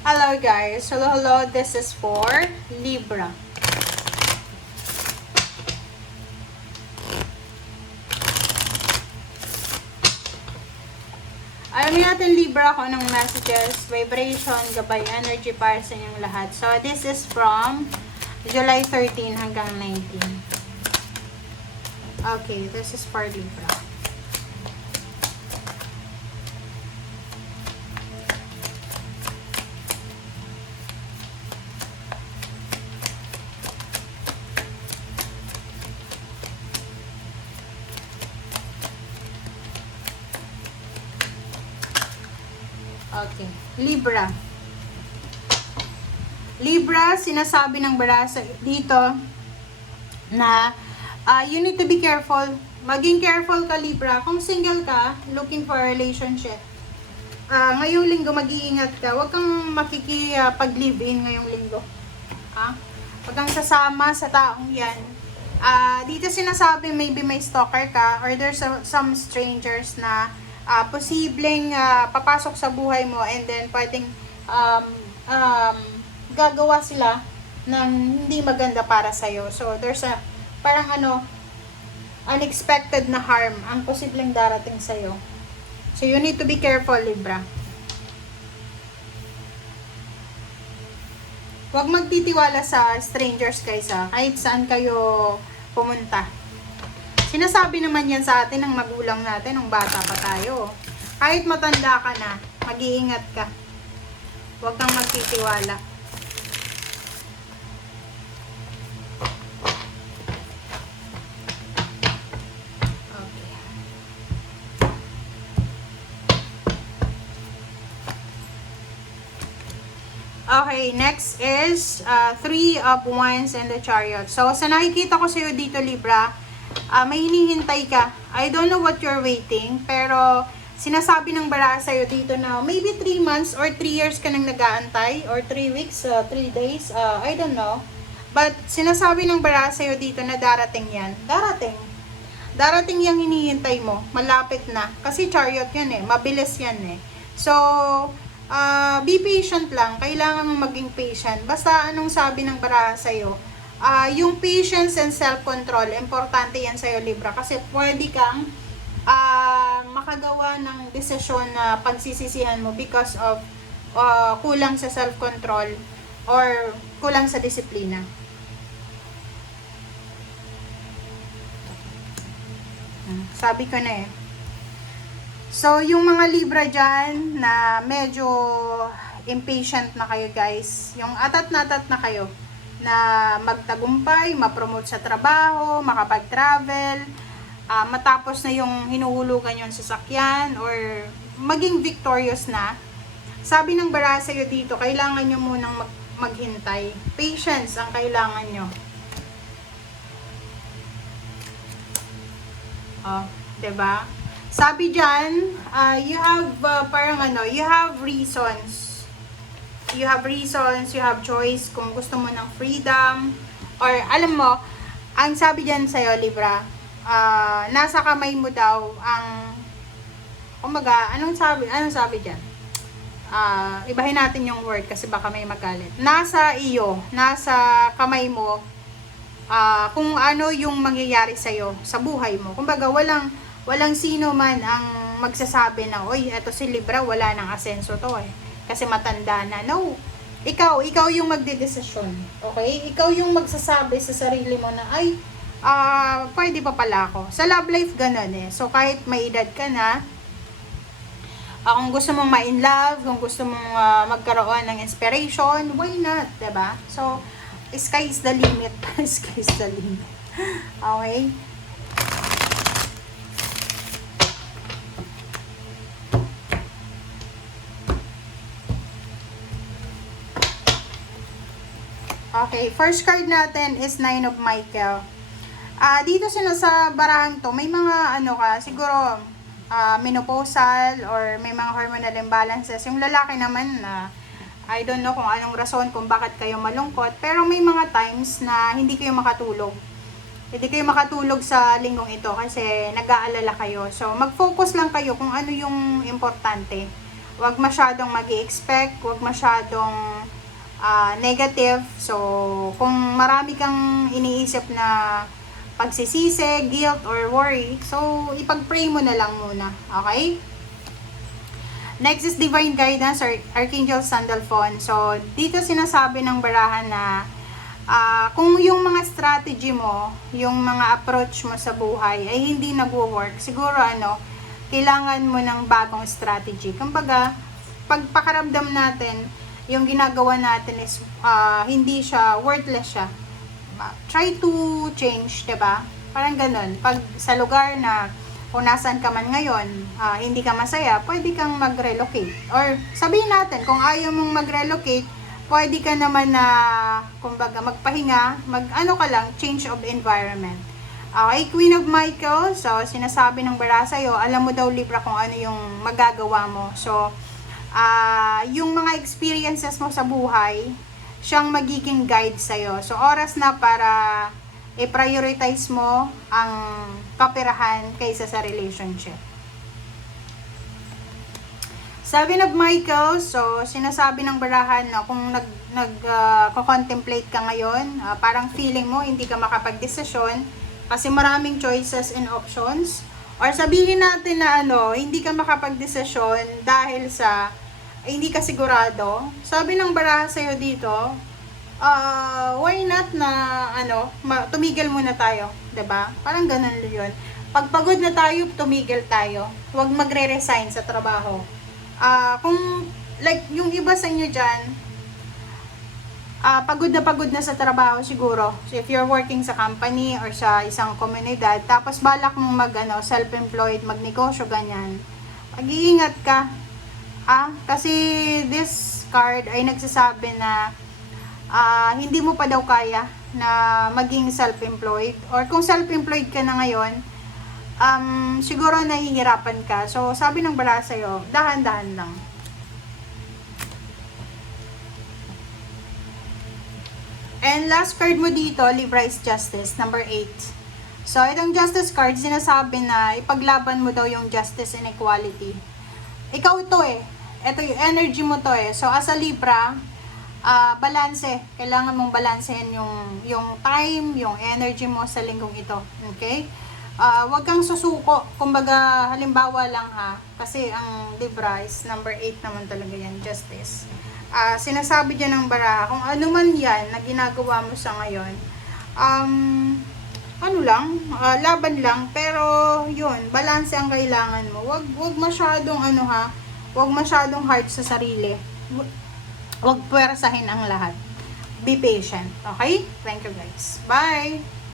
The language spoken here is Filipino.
Hello guys, hello, this is for Libra. Alamin natin Libra kung anong messages, vibration, gabay, energy para sa inyong lahat. So this is from July 13 hanggang 19. Okay, this is for Libra. Okay. Libra. Libra, sinasabi ng barasa dito na you need to be careful. Maging careful ka, Libra. Kung single ka, looking for a relationship. Ngayong linggo, mag-iingat ka. Huwag kang makikipag-live-in ngayong linggo. Huwag kang sasama sa taong yan. Dito sinasabi, maybe may stalker ka or there's some strangers na posibleng papasok sa buhay mo and then pwedeng gagawa sila ng hindi maganda para sa'yo. So, there's a parang unexpected na harm ang posibleng darating sa'yo. So, you need to be careful, Libra. Huwag magtitiwala sa strangers guys, kahit saan kayo pumunta. Sinasabi naman yan sa atin ng magulang natin nung bata pa tayo. Kahit matanda ka na, mag-iingat ka. Huwag kang magtitiwala. Okay. Okay, next is Three of Wands and the Chariot. So, sa nakikita ko sa'yo dito, Libra, may hinihintay ka. I don't know what you're waiting, pero sinasabi ng bara sa'yo dito na maybe 3 months or 3 years ka nang nag-aantay or 3 weeks, 3 days, I don't know. But sinasabi ng bara sa'yo dito na darating yan. Darating. Darating yung hinihintay mo. Malapit na. Kasi chariot yan mabilis yan So, be patient lang. Kailangan mong maging patient. Basta anong sabi ng bara sa'yo, yung patience and self-control, importante yan sa'yo, Libra. Kasi pwede kang makagawa ng desisyon na pagsisisihan mo because of kulang sa self-control or kulang sa disiplina. Sabi ko na So, yung mga Libra dyan na medyo impatient na kayo guys, yung atat na kayo, na magtagumpay, ma-promote sa trabaho, makapag-travel, matapos na yung hinuhulugan yung sasakyan, or maging victorious na. Sabi ng bara sa'yo dito, kailangan nyo munang maghintay. Patience ang kailangan nyo. Diba? Sabi dyan, you have you have reasons. You have reasons, you have choice kung gusto mo ng freedom, or alam mo, ang sabi dyan sa'yo, Libra, nasa kamay mo daw ang, kumaga, anong sabi dyan? Ibahin natin yung word kasi baka may magalit. Nasa iyo, nasa kamay mo, kung ano yung mangyayari sa'yo, sa buhay mo. Kumbaga, walang sino man ang magsasabi na, oy, eto si Libra, wala nang asenso to kasi matanda na. No, ikaw yung magdedesisyon. Okay? Ikaw yung magsasabi sa sarili mo na, ay, pwede pa pala ako. Sa love life, ganun So, kahit may edad ka na, kung gusto mong ma-in love, kung gusto mong magkaroon ng inspiration, why not? Diba? So, sky is the limit. Sky is the limit. Okay? Okay, first card natin is Nine of Michael. Dito sa barang to, may mga siguro menopausal or may mga hormonal imbalances. Yung lalaki naman, I don't know kung anong rason kung bakit kayo malungkot, pero may mga times na hindi kayo makatulog. Hindi kayo makatulog sa linggong ito kasi nag-aalala kayo. So, mag-focus lang kayo kung ano yung importante. Huwag masyadong mag-i-expect, huwag masyadong negative. So, kung marami kang iniisip na pagsisisi, guilt, or worry, so, ipag-pray mo na lang muna. Okay? Next is Divine Guidance or Archangel Sandalphon. So, dito sinasabi ng barahan na kung yung mga strategy mo, yung mga approach mo sa buhay ay hindi nagwo-work, siguro kailangan mo ng bagong strategy. Kumbaga, pagpakaramdam natin, yung ginagawa natin is hindi siya, worthless siya. Try to change, diba? Parang ganun. Pag sa lugar na kung nasaan ka man ngayon, hindi ka masaya, pwede kang mag-relocate. Or sabihin natin, kung ayaw mong mag-relocate, pwede ka naman na, kumbaga, magpahinga, ka lang, change of environment. Okay, Queen of Michael, so sinasabi ng bara sa'yo, alam mo daw Libra kung ano yung magagawa mo. So, yung mga experiences mo sa buhay, siyang magiging guide sa'yo. So, oras na para i-prioritize mo ang kaperahan kaysa sa relationship. Seven of Michael, so sinasabi ng barahan na kung contemplate ka ngayon, parang feeling mo hindi ka makapag-desisyon kasi maraming choices and options. Or sabihin natin na hindi ka makapag-desisyon dahil sa hindi ka sigurado. Sabi ng baraha sa'yo dito, why not na tumigil muna tayo, 'di ba? Parang ganun 'yun. Pag pagod na tayo, tumigil tayo. Huwag magre-resign sa trabaho. Kung like yung iba sa inyo diyan, pagod na sa trabaho siguro. So if you're working sa company or sa isang komunidad, tapos balak mong self-employed, magnegosyo ganyan. Mag-iingat ka. Kasi this card ay nagsasabi na hindi mo pa daw kaya na maging self-employed, or kung self-employed ka na ngayon, siguro nahihirapan ka. So sabi ng bala sa'yo, dahan-dahan lang. And last card mo dito, Libra, is Justice, number 8. So itong Justice card, sinasabi na ipaglaban mo daw yung justice and equality. Ikaw to ito yung energy mo to So as a Libra, balanse. Kailangan mong balansehin yung time, yung energy mo sa linggong ito. Okay? Huwag kang susuko. Kumbaga, halimbawa lang kasi ang Libra is number 8 naman talaga yan, Justice. Sinasabi dyan ng baraha, kung ano man yan na ginagawa mo sa ngayon, laban lang, pero yun, balanse ang kailangan mo. Wag masyadong wag masyadong hard sa sarili. Wag puwersahin ang lahat. Be patient, okay? Thank you guys. Bye!